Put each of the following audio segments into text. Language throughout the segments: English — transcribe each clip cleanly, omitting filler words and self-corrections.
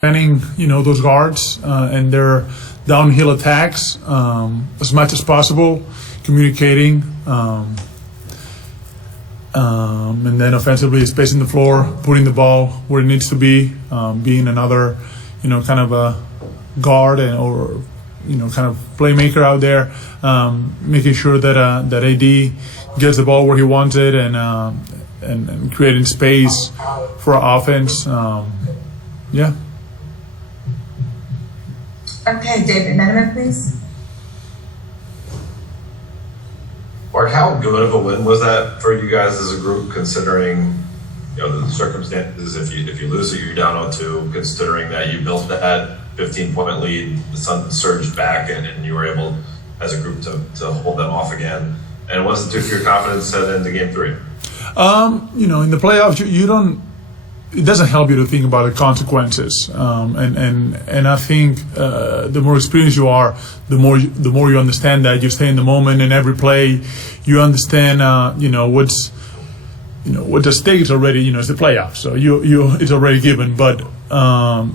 preventing, those guards and their downhill attacks as much as possible, communicating, and then offensively spacing the floor, putting the ball where it needs to be, being another, kind of a guard or kind of playmaker out there, making sure that AD gets the ball where he wants it and creating space for our offense. Yeah. Okay, David Miniman, please. Mark, how good of a win was that for you guys as a group, considering the circumstances? If you lose it, you're down 0-2. Considering that you built that 15-point lead, the Suns surged back, and you were able, as a group, to hold them off again. And what's it do for your confidence heading into Game 3? In the playoffs, you don't. It doesn't help you to think about the consequences, and I think the more experienced you are, the more you understand that. You stay in the moment, and every play, you understand. What's the stakes already. It's the playoffs, so it's already given. But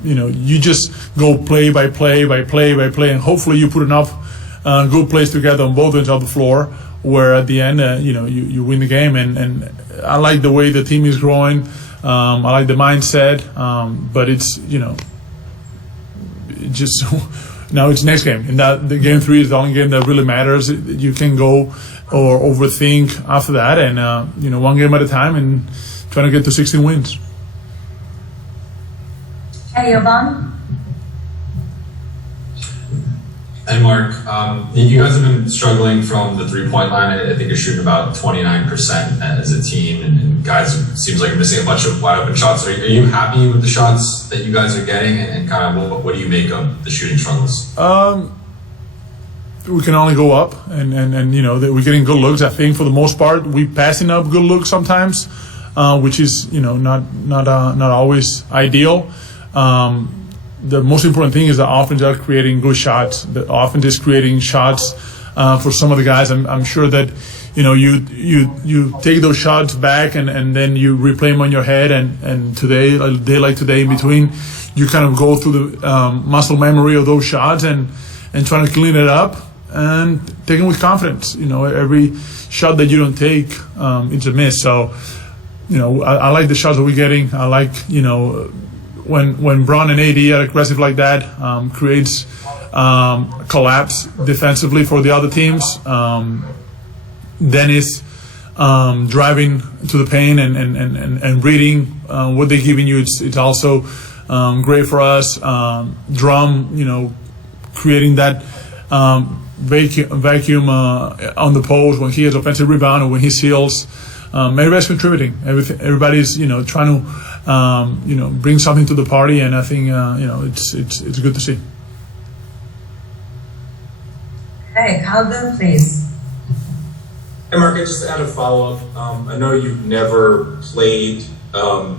you just go play by play, and hopefully you put enough good plays together on both ends of the floor, where at the end, you win the game. And I like the way the team is growing. I like the mindset, but it's just now it's next game, and that the Game 3 is the only game that really matters. You can go or overthink after that, and one game at a time, and trying to get to 16 wins. Hey, Yvonne. And Mark, you guys have been struggling from the 3-point line. I think you're shooting about 29% as a team, and guys, it seems like you're missing a bunch of wide open shots. Are you happy with the shots that you guys are getting, and kind of what do you make of the shooting struggles? We can only go up, and we're getting good looks. I think for the most part, we're passing up good looks sometimes, which is not always ideal. The most important thing is the offense are creating good shots. The offense is creating shots for some of the guys. I'm sure that you take those shots back and then you replay them on your head. And today, a day like today, in between, you kind of go through the muscle memory of those shots and trying to clean it up and take them with confidence. Every shot that you don't take, it's a miss. So I like the shots that we're getting. I like when Bron and AD are aggressive like that, creates collapse defensively for the other teams. Dennis driving to the paint and reading what they're giving you. It's also great for us. Drum, creating that vacuum on the post when he has offensive rebound or when he seals. Everybody's contributing. Everybody's trying to bring something to the party, and I think it's good to see. Hey, Calvin, please. Hey, Mark, I just had a follow-up. I know you've never played a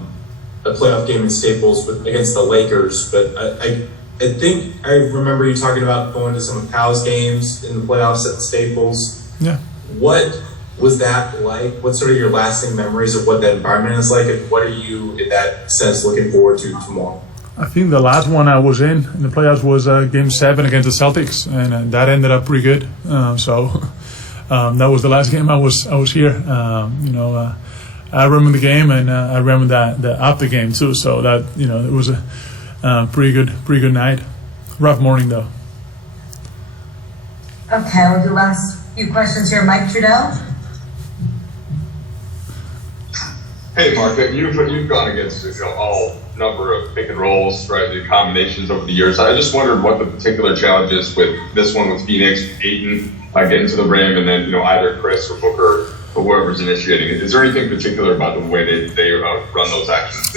playoff game in Staples against the Lakers, but I think I remember you talking about going to some of Pal's games in the playoffs at Staples. Yeah. What was that like? What's sort of your lasting memories of what that environment is like, and what are you, in that sense, looking forward to tomorrow? I think the last one I was in the playoffs was Game 7 against the Celtics, and that ended up pretty good. So that was the last game I was here. I remember the game, and I remember the after game too. So that it was a pretty good night. Rough morning though. Okay, we'll do last few questions here. Mike Trudell. Hey, Mark, you've gone against all number of pick and rolls, right? The combinations over the years. I just wondered what the particular challenge is with this one with Phoenix, Ayton getting to the rim, and then either Chris or Booker or whoever's initiating it. Is there anything particular about the way they run those actions?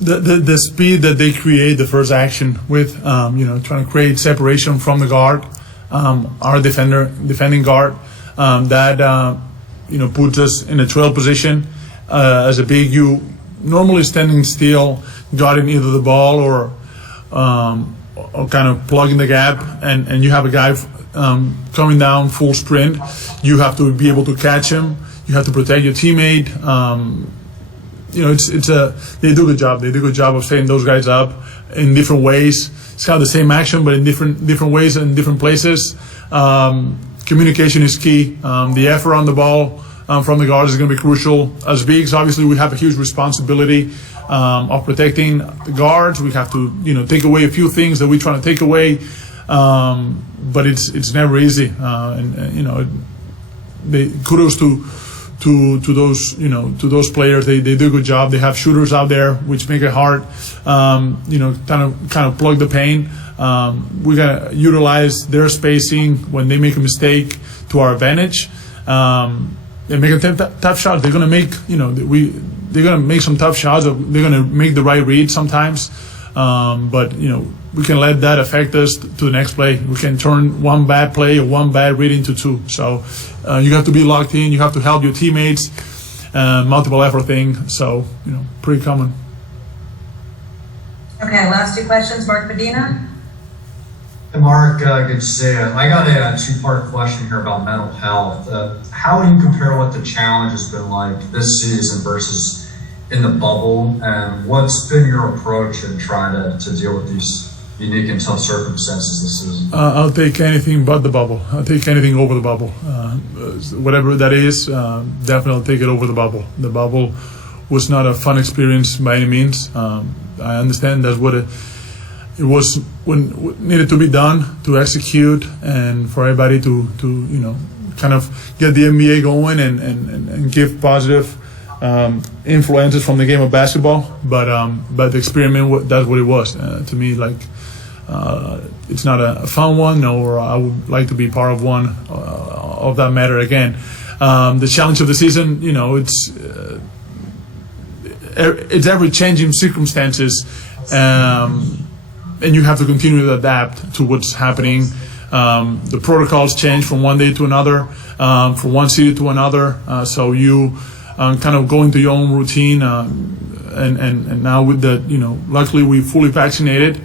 The speed that they create the first action with, trying to create separation from the guard, our defending guard, that puts us in a trail position. As a big, you normally standing still, guarding either the ball or kind of plugging the gap, and you have a guy coming down full sprint. You have to be able to catch him. You have to protect your teammate. they do a good job. They do a good job of setting those guys up in different ways. It's kind of the same action, but in different ways and different places. Communication is key. The effort on the ball from the guards is going to be crucial. As bigs, obviously, we have a huge responsibility of protecting the guards. We have to, take away a few things that we're trying to take away, but it's never easy. Kudos to those players. They do a good job. They have shooters out there, which make it hard. Kind of plug the paint. We gotta utilize their spacing when they make a mistake to our advantage. They make a tough shot. They're gonna make they're gonna make some tough shots. They're gonna make the right read sometimes. But we can let that affect us to the next play. We can turn one bad play or one bad read into two. So you have to be locked in. You have to help your teammates. Multiple effort thing. So pretty common. Okay, last two questions, Mark Medina. Hey Mark, good to see you. I got a two-part question here about mental health. How do you compare what the challenge has been like this season versus in the bubble, and what's been your approach in trying to deal with these unique and tough circumstances this season? I'll take anything but the bubble. I'll take anything over the bubble. Whatever that is, definitely I'll take it over the bubble. The bubble was not a fun experience by any means. I understand that's what it was when needed to be done to execute and for everybody to kind of get the NBA going and give positive influences from the game of basketball. But the experiment, that's what it was to me. It's not a fun one, or I would like to be part of one of that matter again. The challenge of the season, it's ever changing circumstances. And you have to continue to adapt to what's happening. The protocols change from one day to another, from one city to another. So you kind of go into your own routine. And now with the, luckily we fully vaccinated.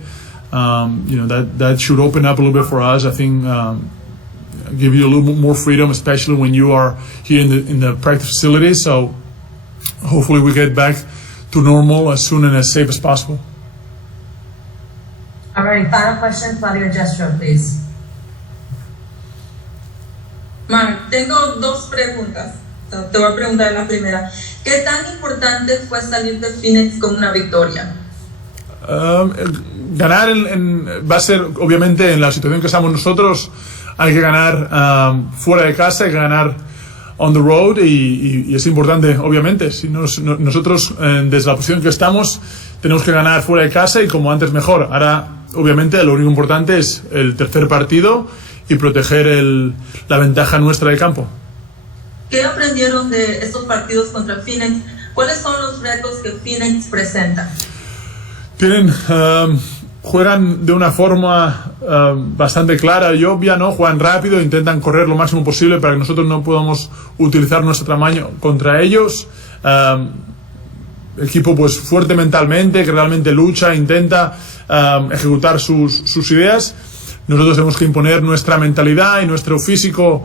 That should open up a little bit for us. I think give you a little bit more freedom, especially when you are here in the practice facility. So hopefully we get back to normal as soon and as safe as possible. All right, final question, Claudia Jestro, please. Marc, tengo dos preguntas. Te voy a preguntar la primera. ¿Qué tan importante fue salir de Phoenix con una victoria? Ganar va a ser, obviamente, en la situación que estamos nosotros, hay que ganar fuera de casa, hay que ganar on the road y es importante, obviamente. Si nosotros, desde la posición que estamos, tenemos que ganar fuera de casa y como antes mejor. Ahora, obviamente, lo único importante es el tercer partido y proteger la ventaja nuestra de campo. ¿Qué aprendieron de estos partidos contra Phoenix? ¿Cuáles son los retos que Phoenix presenta? Juegan de una forma bastante clara y obvia, ¿no? Juegan rápido, intentan correr lo máximo posible para que nosotros no podamos utilizar nuestro tamaño contra ellos. Equipo pues fuerte mentalmente, que realmente lucha, intenta ejecutar sus ideas. Nosotros tenemos que imponer nuestra mentalidad y nuestro físico